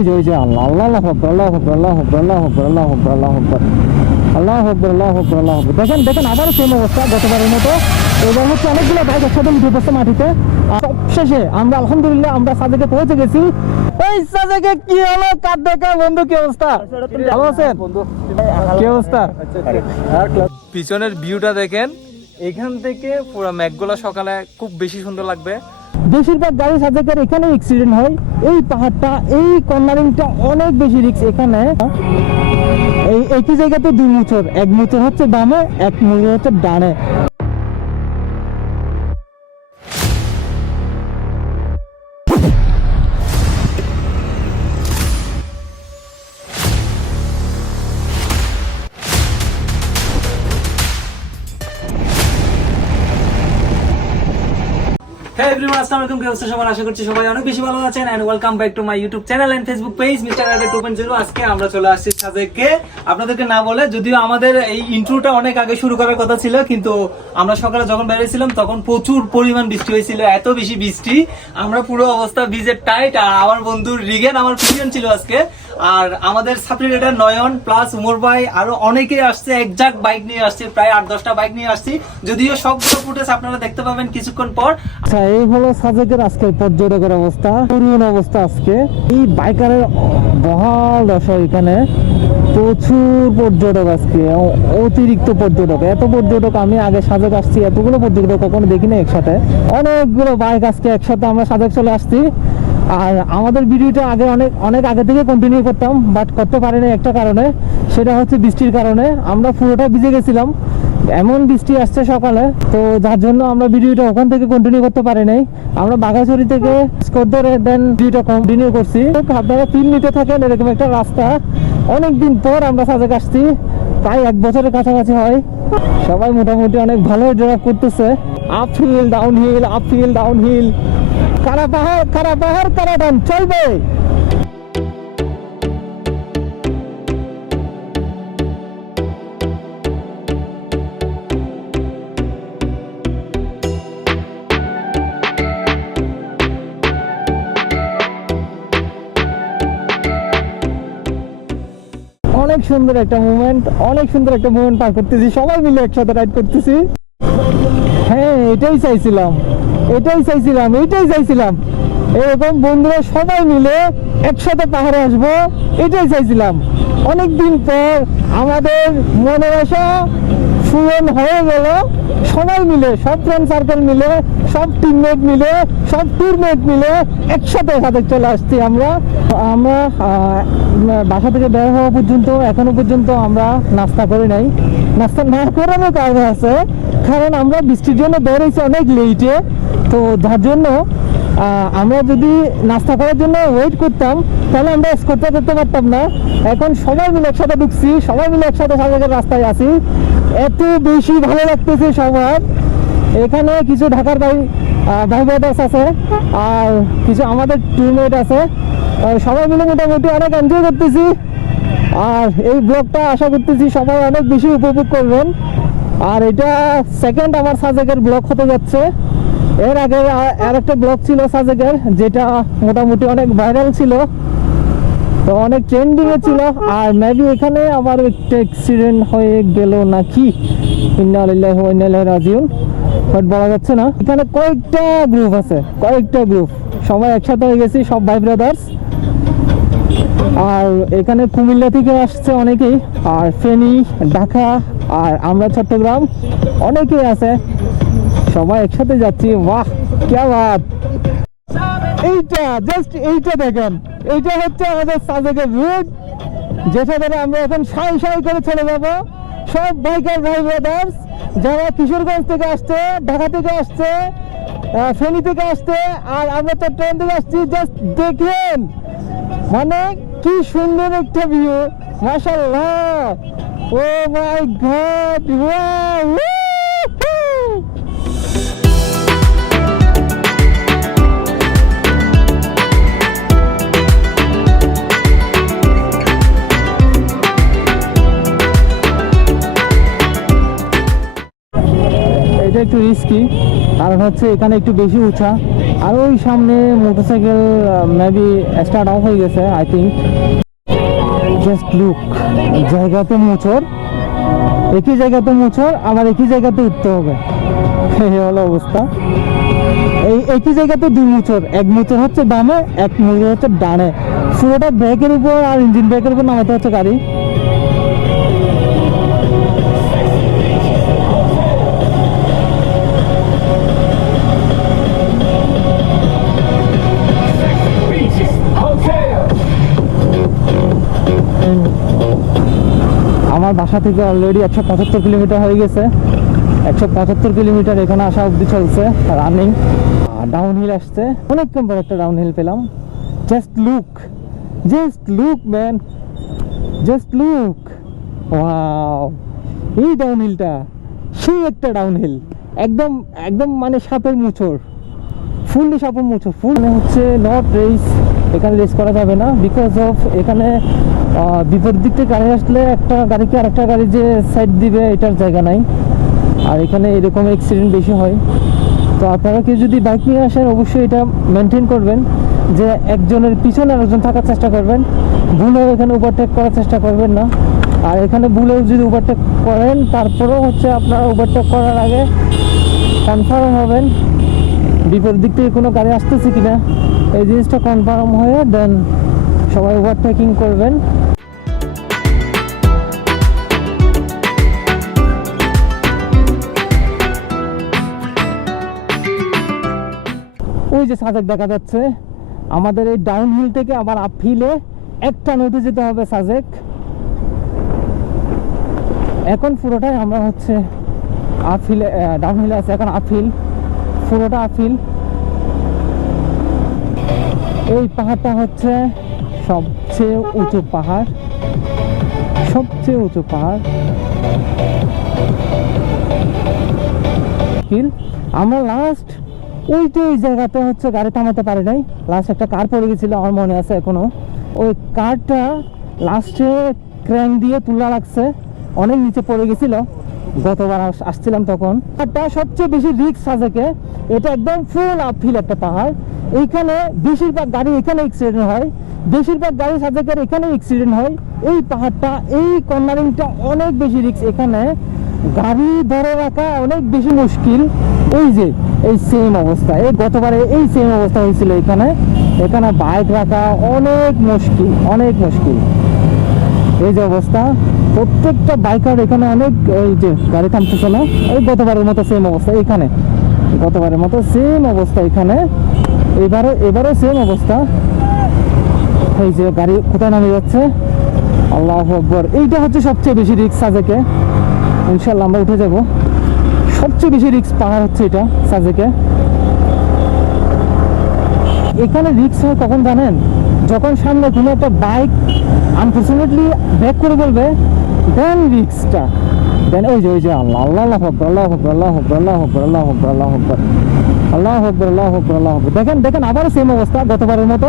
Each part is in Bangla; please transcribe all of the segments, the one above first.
ওই যে আল্লাহ আল্লাহ আকবার আল্লাহ আকবার আল্লাহ আকবার আল্লাহ আকবার আল্লাহ আকবার আল্লাহ আকবার আল্লাহ আকবার আল্লাহ আকবার আল্লাহ আকবার। দেখেন দেখেন আবারও সেম অবস্থা গতবারের মতো। এবার হচ্ছে অনেকগুলো বাইক একসাথে উঠে পড়ছে মাটিতে। সবশেষে আমরা আলহামদুলিল্লাহ আমরা সাজেকে পৌঁছে গেছি। এই সাজেকে কি হলো কার দেখা বন্ধু, কি অবস্থা? ভালো আছেন বন্ধু? কি অবস্থা? পিছনের ভিউটা দেখেন, এখান থেকে পুরো মেঘগুলো সকালে খুব বেশি সুন্দর লাগবে। বেশিরভাগ গাড়ি সাজেকের এখানে অ্যাক্সিডেন্ট হয়। এই পাহাড়টা, এই কর্নারিংটা অনেক বেশি রিস্ক এখানে। এই একই জায়গাতে দুই মোচর, এক মোচর হচ্ছে বামে, এক মোচর হচ্ছে ডানে। Hey everyone, আসসালামু আলাইকুম। কি অবস্থা সবার? আশা করছি সবাই অনেক বেশি ভালো আছেন and welcome back to my YouTube channel and Facebook page Mister Rider 2.0। আজকে আমরা চলে আসছি সাজেকে। আপনাদেরকে না বলে, যদিও আমাদের এই ইন্ট্রোটা অনেক আগে শুরু করার কথা ছিল, কিন্তু আমরা সকালে যখন বেরিয়েছিলাম তখন প্রচুর পরিমাণ বৃষ্টি হয়েছিল, এত বেশি বৃষ্টি আমরা পুরো অবস্থা ভিজে টাইট। আর আমার বন্ধু রিগেন আমার প্রিজন ছিল আজকে, আর আমাদের সাপ্লি রাইডার নয়ন প্লাস উমর ভাই আরো অনেকে আসছে, একজাক্ট বাইক নিয়ে আসছে, প্রায় 8-10টা বাইক নিয়ে আসছি। যদিও সবগুলো ফুটেজ আপনারা দেখতে পাবেন কিছুক্ষণ পর। আচ্ছা, এই হলো সাজেকের আজকের পর্যটকের অবস্থা, করুণ অবস্থা আজকে। এই বাইকারের বহাল দশা, এখানে প্রচুর পর্যটক আজকে, অতিরিক্ত পর্যটক। এত পর্যটক আমি আগে সাজেক আসছি, এতগুলো পর্যটক কখনো দেখিনি একসাথে। অনেকগুলো বাইক আজকে একসাথে আমরা সাজেক চলে আসছি। আর আমাদের ভিডিওটা আগে অনেক আগে থেকে কন্টিনিউ করতাম, বাট করতে পারিনি একটা কারণে, সেটা হচ্ছে বৃষ্টির কারণে। আমরা পুরোটা ভিজে গেছিলাম, এমন বৃষ্টি আসছে সকালে, তো যার জন্য আমরা ভিডিওটা ওখান থেকে কন্টিনিউ করতে পারি নাই। আমরা বাঘাছড়ি থেকে স্কোর ধরে দেন ভিডিওটা কন্টিনিউ করছি। আপনারা ফিল নিতে থাকেন, এরকম একটা রাস্তা অনেকদিন পর আমরা সাজেক আসছি, প্রায় 1 বছরের কাছাকাছি হয়। সবাই মোটামুটি অনেক ভালো ড্রাইভ করতেছে, uphill downhill, uphill downhill, কারা পাহাড় কারা ডান চলবে। অনেক সুন্দর একটা মুভমেন্ট, অনেক সুন্দর একটা মুভমেন্ট পার করতেছি, সবাই মিলে একসাথে রাইড করতেছি। হ্যাঁ, এটাই চাইছিলাম এরকম বন্ধুরা সবাই মিলে একসাথে পাহাড়ে আসবো, এটাই চাইছিলাম। অনেকদিন পর আমাদের মনের আশা পূরণ হয়ে গেল। সবাই মিলে, সব ফ্রেন্ড সার্কেল মিলে, সব টিমমেট মিলে, সব ট্যুরমেট মিলে একসাথে চলে আসছি। আমরা বাসা থেকে বের হওয়া পর্যন্ত, এখনো পর্যন্ত আমরা নাস্তা করি নাই। নাস্তা না করারও কারণ আছে, কারণ আমরা বৃষ্টির জন্য বের হয়েছি অনেক লেটে। তো যার জন্য আমরা যদি নাস্তা করার জন্য ওয়েট করতাম, তাহলে আমরা স্কোরটা করতে পারতাম না। এখন সবাই মিলে একসাথে ঢুকছি, সবাই মিলে একসাথে সাজেকের রাস্তায় আছি, এত বেশি ভালো লাগতেছে সবার। এখানে কিছু ঢাকার ভাই ব্রাদার্স আছে, আর কিছু আমাদের টিমমেট আছে, সবাই মিলে মোটামুটি অনেক এনজয় করতেছি। আর এই ব্লগটা আশা করতেছি সবাই অনেক বেশি উপভোগ করবেন। আর এটা সেকেন্ড আমার সাজেকের ব্লগ হতে যাচ্ছে। এর আগে আর একটা ব্লগ ছিল সাজেকের, যেটা মোটামুটি অনেক ভাইরাল ছিল, তো অনেক ট্রেন্ডিং এ ছিল। আর মেবি এখানে আবার একটা অ্যাক্সিডেন্ট হয়ে গেল নাকি, ইন্না লিল্লাহি ওয়া ইন্না ইলাইহি রাজিউন, বাট বলা যাচ্ছে না। এখানে কয়েকটা গ্রুপ আছে, সবাই একসাথে হয়ে গেছি, সব ভাই ব্রাদার্স। আর এখানে কুমিল্লা থেকে আসছে অনেকেই, আর ফেনী, ঢাকা, আর আমরা চট্টগ্রাম, অনেকেই আছে, সবাই একসাথে যাচ্ছি। বাহ, क्या बात! এইটা দেখেন, এইটা হচ্ছে আমাদের সাজেকের রুট, যেটা ধরে আমরা এখন সাই করে চলে যাব। সব বাইকার ভাই ব্রাদার্স যারা কিশোরগঞ্জ থেকে আসছে, ঢাকা থেকে আসছে, ফেনী থেকে আসছে, আর আমরা চট্টগ্রাম থেকে আসছি। জাস্ট দেখেন, মানে কি সুন্দর একটা ভিউ, মাশাআল্লাহ, ও মাই গড, ওয়াও! এটা একটু রিস্কি, কারণ হচ্ছে এখানে একটু বেশি উঁচা, আর ওই সামনে মোটরসাইকেল মেবি স্টার্ট অফ হয়ে গেছে আই থিঙ্ক। জাস্ট লুক, জায়গাতে মোচর, একই জায়গাতে মোচর, আবার একই জায়গাতে উঠতে হবে, এই হলো অবস্থা। এই একই জায়গাতে দুই মোচর, এক মোচর হচ্ছে বামে, এক মোচর হচ্ছে ডানে, পুরোটা ব্রেকের উপর আর ইঞ্জিন ব্রেকের উপর নামাতে হচ্ছে গাড়ি। আমার বাসা থেকে অলরেডি 175 কিলোমিটার হয়ে গেছে। 175 কিলোমিটার এখানে আসা অবধি চলছে রানিং। ডাউন হিল আসছে, অনেকক্ষণ পর একটা ডাউন হিল পেলাম। Just look man, just look, wow! এই ডাউন হিলটা সেই একটা ডাউন হিল, একদম একদম মানে সাপের মুচড়, ফুললি সাপের মুচড়। ফুল হচ্ছে নট রেস, এখানে রেস করা যাবে না বিকজ অফ এখানে বিপরীত দিক থেকে গাড়ি আসলে একটা গাড়িকে আরেকটা গাড়ি যে সাইড দিবে এটার জায়গা নাই। আর এখানে এরকম অ্যাক্সিডেন্ট বেশি হয়। তো আপনারা কেউ যদি বাইক নিয়ে আসেন অবশ্যই এটা মেনটেন করবেন যে একজনের পিছনে আরেকজন থাকার চেষ্টা করবেন। ভুলেও এখানে ওভারটেক করার চেষ্টা করবেন না। আর এখানে ভুলেও যদি ওভারটেক করেন তারপরেও হচ্ছে আপনারা ওভারটেক করার আগে কনফার্ম হবেন বিপরীত দিক থেকে কোনো গাড়ি আসতেছে কিনা, এই জিনিসটা কনফার্ম হয়ে দেন সবাই ওভারটেকিং করবেন। ওই যে সাজেক দেখা যাচ্ছে, আমাদের এই ডাউন হিল থেকে আবার আপ হিলে একটা নদী যেতে হবে সাজেক। এখন পুরোটাই আমরা হচ্ছে আপ হিলে, ডাউন হিলে আছে, এখন আপ হিল, পুরোটা আপ হিল। এই পাহাড়টা হচ্ছে সবচেয়ে উঁচু পাহাড়, সবচেয়ে উঁচু পাহাড়। আমরা লাস্ট ওই জায়গাতে হচ্ছে গাড়ি থামাতে পারি নাই, লাস্ট একটা কার পড়ে গেছিল আমার মনে আছে এখনো। ওই কারটা লাস্টে ক্র্যাঙ্ক দিয়ে তুলা লাগছে, অনেক নিচে পড়ে গেছিল গতবার আসছিলাম তখন। কারটা সবচেয়ে বেশি রিস্ক সাজেকে, এটা একদম ফুল আপহিল একটা পাহাড়। এইখানে বেশিরভাগ গাড়ি এখানে অ্যাক্সিডেন্ট হয়, বেশিরভাগ গাড়ি সাজেকের এখানে অ্যাক্সিডেন্ট হয়। এই পাহাড়টা, এই কর্নারিংটা অনেক বেশি রিস্ক, এখানে গাড়ি ধরে রাখা অনেক বেশি মুশকিল। ওই যে এই সেম অবস্থা, এই গতবারে এই সেম অবস্থা হয়েছিল এখানে, এখানে বাইক রাখা অনেক মুশকিল, অনেক মুশকিল। এই যে অবস্থা, প্রত্যেকটা বাইকার এখানে অনেক, এই যে গাড়ি থামতেছে না, এই গতবারের মতো সেম অবস্থা এখানে, গতবারের মতো সেম অবস্থা এখানে, এবারও সেম অবস্থা। এই যে গাড়ি কোথায় নামে যাচ্ছে, আল্লাহু আকবার। এইটা হচ্ছে সবচেয়ে বেশি রিস্ক সাজেকে, ইনশাল্লাহ আমরা উঠে যাব। সবচেয়ে বেশি রিস্ক পাহাড় হচ্ছে এটা সাজেকে। এখানে রিস্ক হয় কখন জানেন, যখন সামনে কোনো একটা বাইক আনফর্চুনেটলি ব্রেক করে বলবে, দেন রিস্কটা, দেন ওই যে আল্লাহ আল্লাহ আকবার, আল্লাহ আকবার, আল্লাহ আকবার, আল্লাহ আকবার, আল্লাহ আকবার, আল্লাহ আকবার, আল্লাহ আকবার, আল্লাহ আকবার, আল্লাহ আকবার। দেখেন আবারও সেম অবস্থা গতবারের মতো।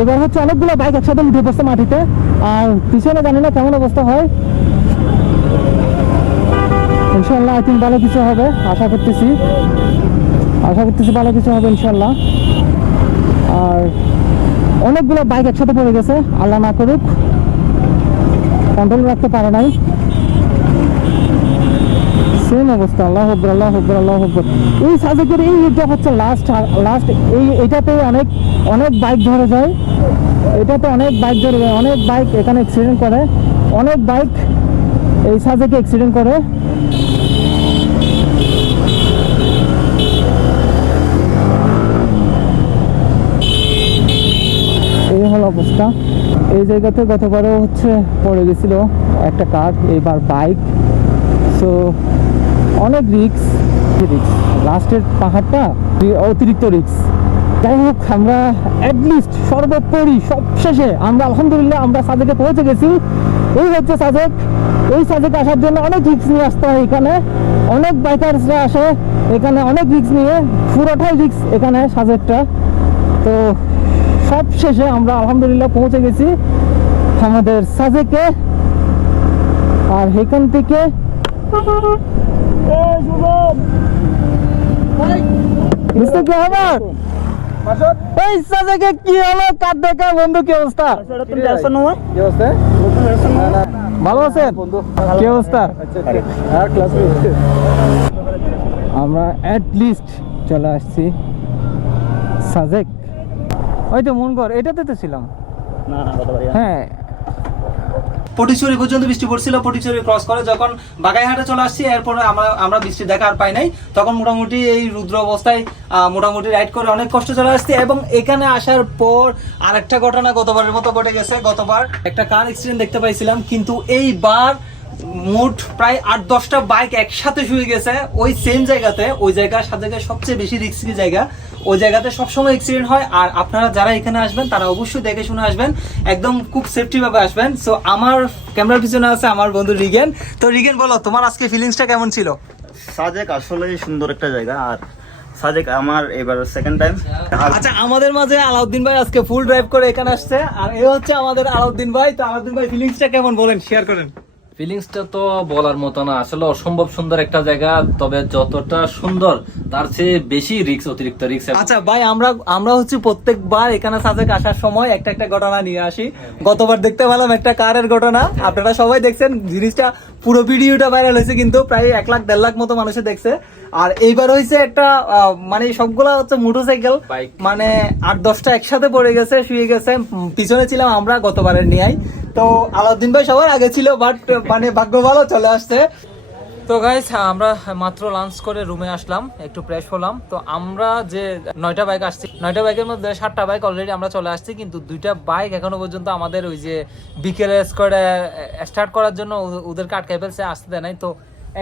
এবার হচ্ছে অনেকগুলো বাইক একসাথে উঠে পড়ছে মাটিতে, আর পিছনে জানি না কেমন অবস্থা হয়। ইনশাল্লাহ আই থিঙ্ক ভালো কিছু হবে, আশা করতেছি ভালো কিছু হবে ইনশাল্লাহ। আর অনেকগুলো বাইক একসাথে পড়ে গেছে, আল্লাহ না করুক, কন্ট্রোল রাখতে পারে নাই, সেম অবস্থা। আল্লাহ আকবার, আল্লাহ আকবার, আল্লাহ আকবার। এই সাজেকের এইটা হচ্ছে লাস্ট, এইটাতে অনেক বাইক ধরে যায়, এটাতে অনেক বাইক ধরে যায়, অনেক বাইক এখানে অ্যাক্সিডেন্ট করে, অনেক বাইক এই সাজেকে অ্যাক্সিডেন্ট করে। এই হলো অবস্থা। এই জায়গাতে গতবারও হচ্ছে পড়ে গেছিল একটা কার, এবার বাইক। সো অনেক রিস্ক, লাস্টের পাহাড়টা অতিরিক্ত রিস্ক। যাই হোক, আমরা অ্যাটলিস্ট সর্বোপরি সবশেষে আমরা আলহামদুলিল্লাহ আমরা সাজেকে পৌঁছে গেছি। এই হচ্ছে সাজেক। এই সাজেকে আসার জন্য অনেক রিস্ক নিয়ে আসতে হয়, এখানে অনেক বাইকার্সরা আসে, এখানে অনেক রিস্ক নিয়ে, পুরোটাই রিস্ক এখানে সাজেকটা। তো সব শেষে আমরা আলহামদুলিল্লাহ পৌঁছে গেছি আমাদের সাজেকে। আর এখান থেকে বুঝতে কি হবে, এই সাজেকে কি হলো? কার দেখা বন্ধু, কি অবস্থা? ভালো আছেন? কি অবস্থা? আমরা এট লিস্ট চলে আসছি সাজেক। ওই তো মনগড়, এটাতে তো ছিলাম। হ্যাঁ, পটিচুরি পর্যন্ত বৃষ্টি পড়ছিল। পটিচুরি ক্রস করে যখন বাগাইহাটে চলে আসছি, এরপরে আমরা বৃষ্টি দেখা আর পাই নাই। তখন মোটামুটি এই রুদ্র অবস্থায় মোটামুটি রাইড করে অনেক কষ্ট চলে আসছি। এবং এখানে আসার পর আরেকটা ঘটনা গতবারের মতো ঘটে গেছে। গতবার একটা কার অ্যাক্সিডেন্ট দেখতে পাইছিলাম, কিন্তু এইবার মোট প্রায় 8-10টা বাইক একসাথে শুয়ে গেছে ওই সেম জায়গাতে। ওই জায়গার সাথে সবচেয়ে বেশি রিস্কি জায়গা, ওই জায়গাতে সবসময় অ্যাক্সিডেন্ট হয়। আর আপনারা যারা এখানে আসবেন তারা অবশ্যই দেখে শুনে আসবেন, একদম খুব সেফটি ভাবে আসবেন। সো আমার ক্যামেরার পিছনে আছে আমার বন্ধু রিগেন। তো রিগেন, বলো তোমার আজকে ফিলিংসটা কেমন ছিল? সাজেক আসলেই সুন্দর একটা জায়গা। আর সাজেক আমার এবার সেকেন্ড টাইম। আচ্ছা, আমাদের মাঝে আলাউদ্দিন ভাই আজকে ফুল ড্রাইভ করে এখানে আসছে, আর এ হচ্ছে আমাদের আলাউদ্দিন ভাই। তো আলাউদ্দিন ভাই, ফিলিংসটা কেমন বলেন, শেয়ার করেন। ফিলিংসটা তো বলার মতো না, আসলে অসম্ভব সুন্দর একটা জায়গা। তবে যতটা সুন্দর তার চেয়ে বেশি রিস্ক, অতিরিক্ত রিস্ক। আচ্ছা ভাই, আমরা হচ্ছে প্রত্যেকবার এখানে সাজেক আসার সময় একটা একটা ঘটনা নিয়ে আসি। গতবার দেখতে পেলাম একটা কারের ঘটনা, আপনারা সবাই দেখছেন জিনিসটা, পুরো ভিডিওটা ভাইরাল হয়েছে, কিন্তু প্রায় 1-1.5 লাখ মতো মানুষে দেখছে। আর এইবার হয়েছে একটা মানে সবগুলা হচ্ছে মোটরসাইকেল, বাইক, মানে 8-10টা একসাথে পড়ে গেছে, শুয়ে গেছে। পিছনে ছিলাম আমরা গতবারের নিয়েই। তো আলাউদ্দিন ভাই সবার আগে ছিল, বাট মানে ভাগ্য ভালো চলে আসছে। তো গাইস, আমরা মাত্র লাঞ্চ করে রুমে আসলাম, একটু ফ্রেশ হলাম। তো আমরা যে 9টা বাইক আসছি, 9টা বাইকের মধ্যে 7টা বাইক অলরেডি আমরা চলে আসছি, কিন্তু 2টা বাইক এখনো পর্যন্ত আমাদের ওই যে বিকেলে স্টার্ট করার জন্য ওদেরকে আটকাই ফেলছে, আসতে দেয় নাই। তো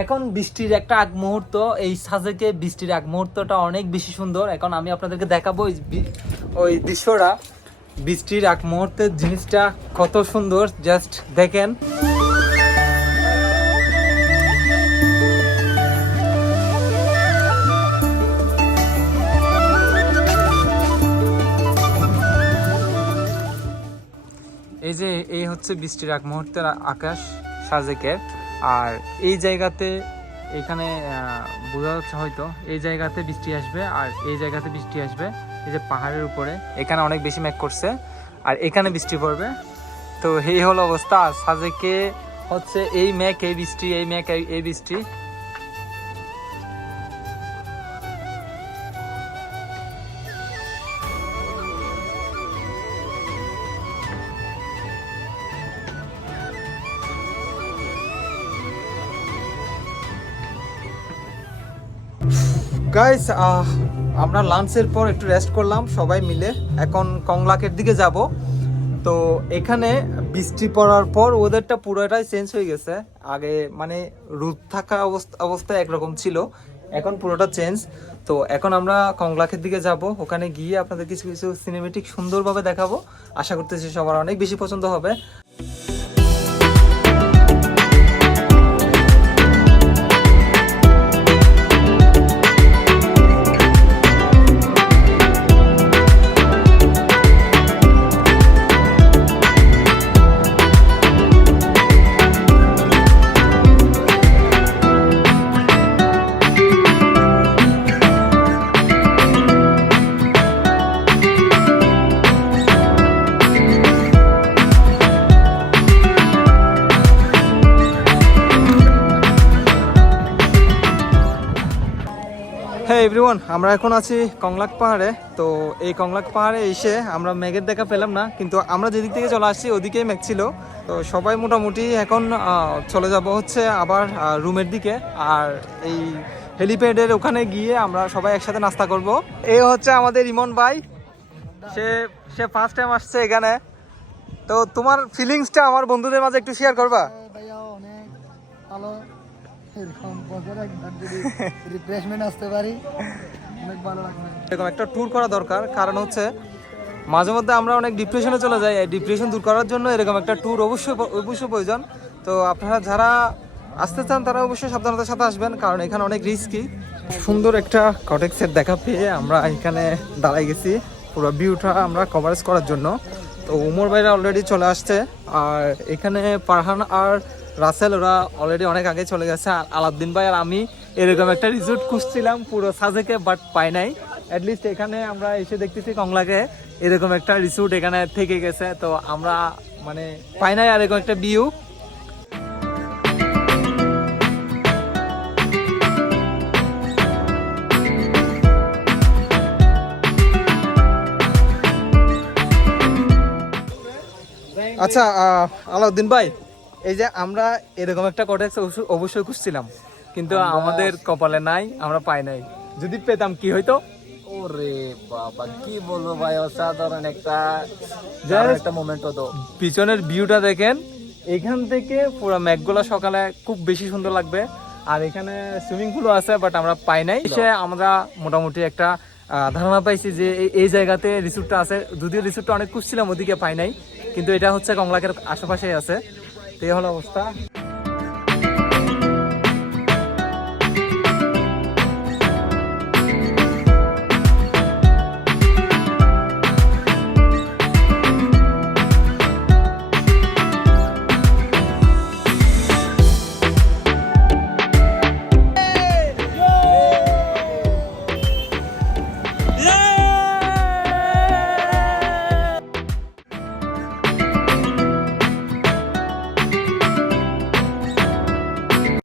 এখন বৃষ্টির একটা আগ মুহূর্ত, এই সাজেকে বৃষ্টির আগ মুহূর্তটা অনেক বেশি সুন্দর। এখন আমি আপনাদেরকে দেখাবো ওই দৃশ্যটা, বৃষ্টির আগ মুহূর্তের জিনিসটা কত সুন্দর, জাস্ট দেখেন। এই যে এই হচ্ছে বৃষ্টির এক মুহূর্তের আকাশ সাজেকের। আর এই জায়গাতে এখানে বোঝা যাচ্ছে হয়তো এই জায়গাতে বৃষ্টি আসবে, আর এই জায়গাতে বৃষ্টি আসবে। এই যে পাহাড়ের উপরে এখানে অনেক বেশি মেঘ করছে, আর এখানে বৃষ্টি পড়বে। তো এই হলো অবস্থা। আর সাজেকে হচ্ছে এই মেঘ এই বৃষ্টি, এই মেঘ এই বৃষ্টি। গাইস, আমরা লাঞ্চের পর একটু রেস্ট করলাম সবাই মিলে, এখন কংলাকের দিকে যাব। তো এখানে বৃষ্টি পড়ার পর ওয়েদারটা পুরোটাই চেঞ্জ হয়ে গেছে। আগে মানে রোদ থাকা অবস্থা একরকম ছিল, এখন পুরোটা চেঞ্জ। তো এখন আমরা কংলাকের দিকে যাব, ওখানে গিয়ে আপনাদের কিছু কিছু সিনেমেটিক সুন্দরভাবে দেখাবো। আশা করতেছি সবার অনেক বেশি পছন্দ হবে। হ্যাঁ এভরিওয়ান, আমরা এখন আছি কংলাক পাহাড়ে। তো এই কংলাক পাহাড়ে এসে আমরা মেঘের দেখা পেলাম না, কিন্তু আমরা যেদিক থেকে চলে আসছি ওদিকেই মেঘ ছিল। তো সবাই মোটামুটি এখন চলে যাব হচ্ছে আবার রুমের দিকে। আর এই হেলিপ্যাডের ওখানে গিয়ে আমরা সবাই একসাথে নাস্তা করব। এই হচ্ছে আমাদের ইমন ভাই, সে ফার্স্ট টাইম আসছে এখানে। তো তোমার ফিলিংসটা আমার বন্ধুদের মাঝে একটু শেয়ার করবা? ভাইয়া অনেক ভালো, এরকম বছর একবার যদি রিফ্রেশমেন্ট আসতে পারি অনেক ভালো লাগবে। এরকম একটা ট্যুর করা দরকার, কারণ হচ্ছে মাঝে মধ্যে আমরা অনেক ডিপ্রেশনে চলে যাই। এই ডিপ্রেশন দূর করার জন্য এরকম একটা ট্যুর অবশ্যই প্রয়োজন। তো আপনারা যারা আসতে চান তারা অবশ্যই সাবধানতার সাথে আসবেন, কারণ এখানে অনেক রিস্কি। সুন্দর একটা কটেক্সের দেখা পেয়ে আমরা এখানে দাঁড়াই গেছি পুরো ভিউটা আমরা কভারেজ করার জন্য। তো উমর ভাইরা অলরেডি চলে আসছে, আর এখানে ফারহান আর রাসেল ওরা অলরেডি অনেক আগে চলে গেছে। আর আলাউদ্দিন ভাই আর আমি এরকম একটা রিসোর্ট খুঁজছিলাম পুরো সাজেকে, বাট পাই নাই। অ্যাটলিস্ট এখানে আমরা এসে দেখতেছি কংলাকে এরকম একটা রিসোর্ট এখানে থেকে গেছে, তো আমরা মানে পাই নাই আর এরকম একটা ভিউ। আচ্ছা আলাউদ্দিন ভাই, এই যে আমরা এরকম একটা কটেজ অবশ্যই খুঁজছিলাম, কিন্তু আমাদের কপালে নাই, আমরা পাই নাই। যদি পেতাম কি হইতো? ওরে বাবা কি বলবো ভাই, অসাধারণ একটা মোমেন্ট হতো। পিছনের ভিউটা দেখেন, এখান থেকে পুরো মেঘগুলো সকালে খুব বেশি সুন্দর লাগবে। আর এখানে সুইমিং পুলও আছে, বাট আমরা পাই নাই। এসে আমরা মোটামুটি একটা ধারণা পাইছি যে এই জায়গাতে রিসোর্টটা আছে। যদিও রিসোর্টটা অনেক খুঁজছিলাম, ওদিকে পাই নাই, কিন্তু এটা হচ্ছে কংলাকের আশেপাশেই আছে। তো এই হলো অবস্থা।